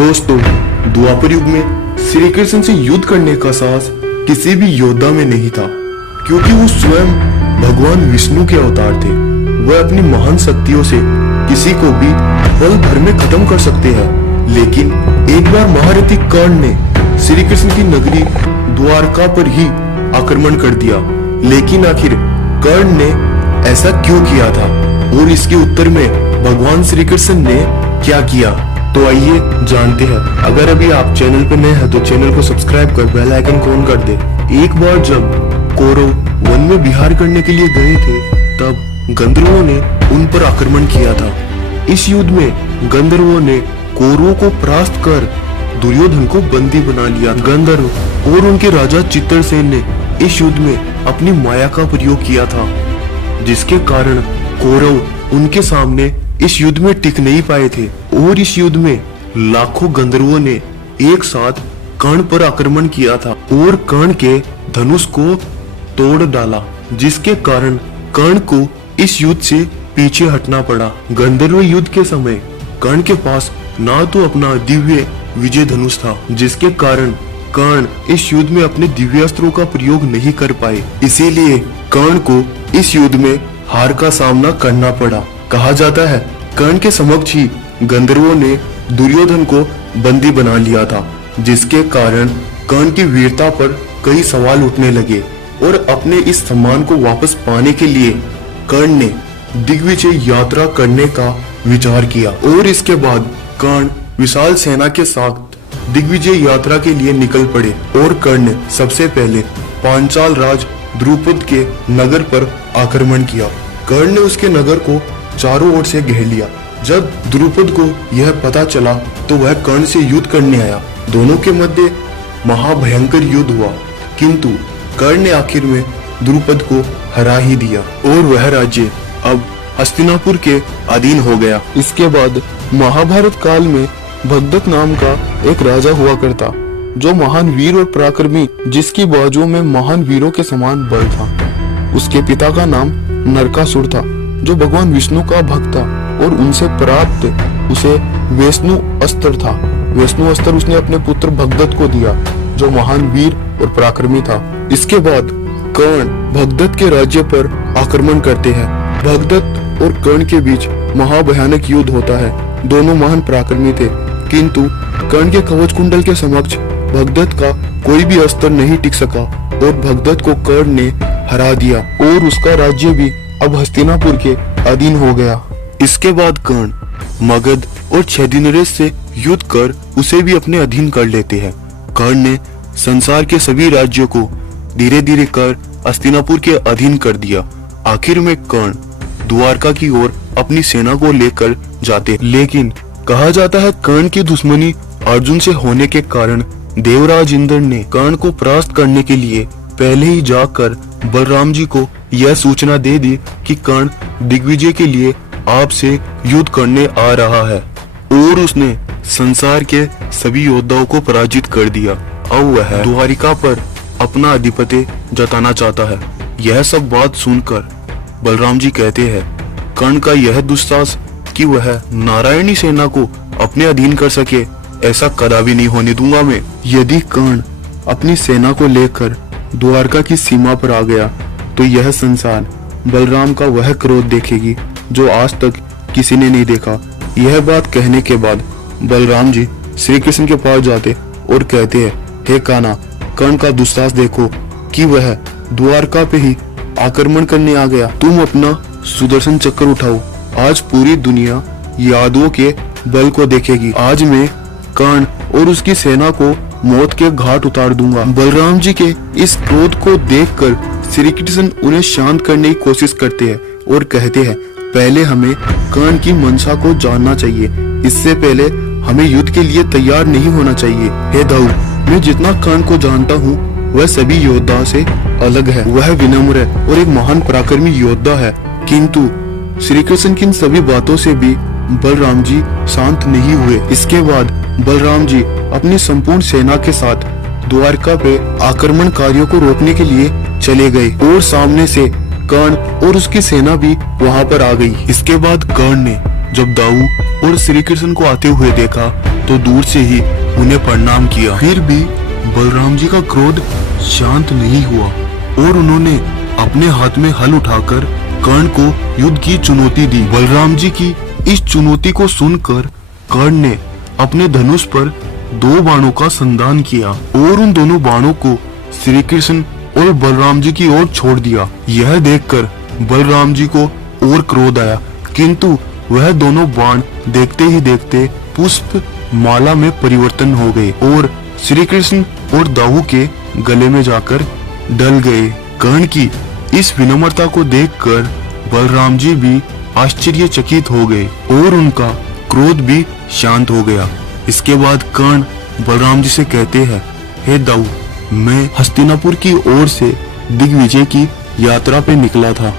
दोस्तों, द्वापर युग में श्री कृष्ण से युद्ध करने का साहस किसी भी योद्धा में नहीं था, क्योंकि वो स्वयं भगवान विष्णु के अवतार थे। वह अपनी महान शक्तियों से किसी को भी पल भर में खत्म कर सकते हैं। लेकिन एक बार महारथी कर्ण ने श्री कृष्ण की नगरी द्वारका पर ही आक्रमण कर दिया। लेकिन आखिर कर्ण ने ऐसा क्यों किया था और इसके उत्तर में भगवान श्री कृष्ण ने क्या किया, तो आइए जानते हैं। अगर अभी आप चैनल पर नए हैं तो चैनल को सब्सक्राइब कर बेल आइकन को ऑन कर दे। एक बार जब कौरव वन में विहार करने के लिए गए थे, तब गंधर्वों ने उन पर आक्रमण किया था। इस युद्ध में गंधर्वों ने कौरवों को परास्त कर दुर्योधन को बंदी बना लिया। गंधर्व और उनके राजा चित्रसेन ने इस युद्ध में अपनी माया का प्रयोग किया था, जिसके कारण कौरव उनके सामने इस युद्ध में टिक नहीं पाए थे। और इस युद्ध में लाखों गंधर्वों ने एक साथ कर्ण पर आक्रमण किया था और कर्ण के धनुष को तोड़ डाला, जिसके कारण कर्ण को इस युद्ध से पीछे हटना पड़ा। गंधर्व युद्ध के समय कर्ण के पास ना तो अपना दिव्य विजय धनुष था, जिसके कारण कर्ण इस युद्ध में अपने दिव्य अस्त्रों का प्रयोग नहीं कर पाए। इसीलिए कर्ण को इस युद्ध में हार का सामना करना पड़ा। कहा जाता है कर्ण के समक्ष ही गंधर्वों ने दुर्योधन को बंदी बना लिया था, जिसके कारण कर्ण की वीरता पर कई सवाल उठने लगे और अपने इस सम्मान को वापस पाने के लिए कर्ण ने दिग्विजय यात्रा करने का विचार किया। और इसके बाद कर्ण विशाल सेना के साथ दिग्विजय यात्रा के लिए निकल पड़े और कर्ण ने सबसे पहले पांचाल राज द्रुपद के नगर पर आक्रमण किया। कर्ण ने उसके नगर को चारों ओर से घेर लिया। जब द्रुपद को यह पता चला तो वह कर्ण से युद्ध करने आया। दोनों के मध्य महाभयंकर युद्ध हुआ, किंतु कर्ण ने आखिर में द्रुपद को हरा ही दिया और वह राज्य अब हस्तिनापुर के अधीन हो गया। इसके बाद महाभारत काल में भगदत्त नाम का एक राजा हुआ करता, जो महान वीर और पराक्रमी, जिसकी बाजुओं में महान वीरों के समान बल था। उसके पिता का नाम नरकासुर था, जो भगवान विष्णु का भक्त था और उनसे प्राप्त उसे वैष्णु अस्त्र था। वैष्णु अस्त्र उसने अपने पुत्र भगदत्त को दिया, जो महान वीर और पराक्रमी था। इसके बाद कर्ण भगदत्त के राज्य पर आक्रमण करते हैं। भगदत्त और कर्ण के बीच महाभयानक युद्ध होता है। दोनों महान पराक्रमी थे, किंतु कर्ण के कवच कुंडल के समक्ष भगदत्त का कोई भी अस्त्र नहीं टिक सका और भगदत्त को कर्ण ने हरा दिया और उसका राज्य भी अब हस्तिनापुर के अधीन हो गया। इसके बाद कर्ण मगध और छेदिनरेश से युद्ध कर उसे भी अपने अधीन कर लेते हैं। कर्ण ने संसार के सभी राज्यों को धीरे धीरे कर हस्तिनापुर के अधीन कर दिया। आखिर में कर्ण द्वारका की ओर अपनी सेना को लेकर जाते, लेकिन कहा जाता है कर्ण की दुश्मनी अर्जुन से होने के कारण देवराज इंद्र ने कर्ण को परास्त करने के लिए पहले ही जाकर बलराम जी को यह सूचना दे दी कि कर्ण दिग्विजय के लिए आपसे युद्ध करने आ रहा है और उसने संसार के सभी योद्धाओं को पराजित कर दिया। अब वह द्वारिका पर अपना आधिपत्य जताना चाहता है। यह सब बात सुनकर बलराम जी कहते हैं कर्ण का यह दुस्साहस कि वह नारायणी सेना को अपने अधीन कर सके, ऐसा कदापि नहीं होने दूंगा मैं। यदि कर्ण अपनी सेना को लेकर द्वारका की सीमा पर आ गया तो यह संसार बलराम का वह क्रोध देखेगी जो आज तक किसी ने नहीं देखा। यह बात कहने के बाद बलराम जी श्री कृष्ण के पास जाते और कहते हैं, हे कान्हा, कर्ण का दुस्साहस देखो कि वह द्वारका पे ही आक्रमण करने आ गया। तुम अपना सुदर्शन चक्र उठाओ, आज पूरी दुनिया यादवों के बल को देखेगी। आज मैं कर्ण और उसकी सेना को मौत के घाट उतार दूंगा। बलराम जी के इस क्रोध को देखकर श्री कृष्ण उन्हें शांत करने की कोशिश करते हैं और कहते हैं, पहले हमें कर्ण की मंशा को जानना चाहिए। इससे पहले हमें युद्ध के लिए तैयार नहीं होना चाहिए। हे दाऊ, मैं जितना कर्ण को जानता हूँ वह सभी योद्धा से अलग है। वह विनम्र है और एक महान पराक्रमी योद्धा है। किंतु श्री कृष्ण की इन सभी बातों से भी बलराम जी शांत नहीं हुए। इसके बाद बलराम जी अपनी संपूर्ण सेना के साथ द्वारका पे आक्रमणकारियों को रोकने के लिए चले गए और सामने से कर्ण और उसकी सेना भी वहां पर आ गई। इसके बाद कर्ण ने जब दाऊ और श्री कृष्ण को आते हुए देखा तो दूर से ही उन्हें प्रणाम किया। फिर भी बलराम जी का क्रोध शांत नहीं हुआ और उन्होंने अपने हाथ में हल उठाकर कर्ण को युद्ध की चुनौती दी। बलराम जी की इस चुनौती को सुनकर कर्ण ने अपने धनुष पर 2 बाणों का संधान किया और उन दोनों बाणों को श्री कृष्ण और बलराम जी की ओर छोड़ दिया। यह देखकर बलराम जी को और क्रोध आया, किंतु वह दोनों बाण देखते ही देखते पुष्प माला में परिवर्तन हो गए और श्री कृष्ण और दाऊ के गले में जाकर डल गए। कर्ण की इस विनम्रता को देखकर बलराम जी भी आश्चर्यचकित हो गए और उनका क्रोध भी शांत हो गया। इसके बाद कर्ण बलराम जी से कहते हैं, हे दाऊ, मैं हस्तिनापुर की ओर से दिग्विजय की यात्रा पे निकला था।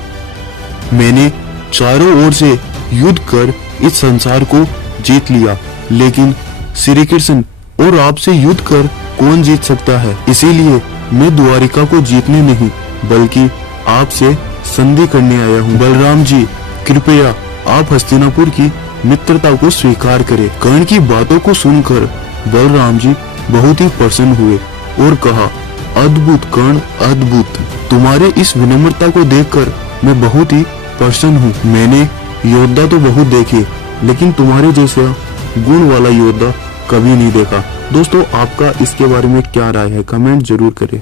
मैंने चारों ओर से युद्ध कर इस संसार को जीत लिया, लेकिन श्री कृष्ण और आपसे युद्ध कर कौन जीत सकता है। इसीलिए मैं द्वारिका को जीतने नहीं बल्कि आपसे संधि करने आया हूँ। बलराम जी, कृपया आप हस्तिनापुर की मित्रता को स्वीकार करें। कर्ण की बातों को सुनकर बलराम जी बहुत ही प्रसन्न हुए और कहा, अद्भुत कर्ण, अद्भुत। तुम्हारे इस विनम्रता को देखकर मैं बहुत ही प्रसन्न हूँ। मैंने योद्धा तो बहुत देखे, लेकिन तुम्हारे जैसा गुण वाला योद्धा कभी नहीं देखा। दोस्तों, आपका इसके बारे में क्या राय है, कमेंट जरूर करें।